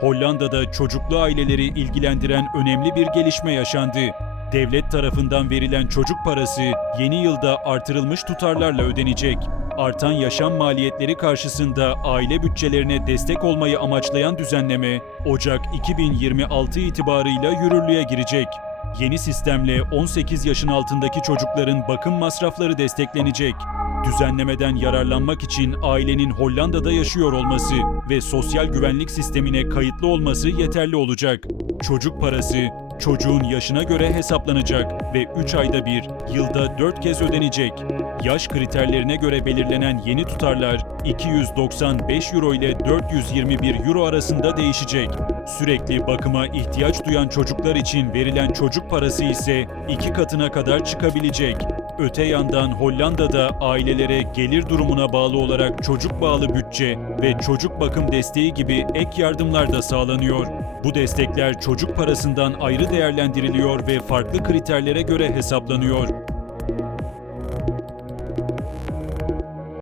Hollanda'da çocuklu aileleri ilgilendiren önemli bir gelişme yaşandı. Devlet tarafından verilen çocuk parası yeni yılda artırılmış tutarlarla ödenecek. Artan yaşam maliyetleri karşısında aile bütçelerine destek olmayı amaçlayan düzenleme Ocak 2026 itibarıyla yürürlüğe girecek. Yeni sistemle 18 yaşın altındaki çocukların bakım masrafları desteklenecek. Düzenlemeden yararlanmak için ailenin Hollanda'da yaşıyor olması ve sosyal güvenlik sistemine kayıtlı olması yeterli olacak. Çocuk parası çocuğun yaşına göre hesaplanacak ve 3 ayda bir, yılda 4 kez ödenecek. Yaş kriterlerine göre belirlenen yeni tutarlar 295 euro ile 421 euro arasında değişecek. Sürekli bakıma ihtiyaç duyan çocuklar için verilen çocuk parası ise iki katına kadar çıkabilecek. Öte yandan Hollanda'da ailelere gelir durumuna bağlı olarak çocuk bağlı bütçe ve çocuk bakım desteği gibi ek yardımlar da sağlanıyor. Bu destekler çocuk parasından ayrı değerlendiriliyor ve farklı kriterlere göre hesaplanıyor.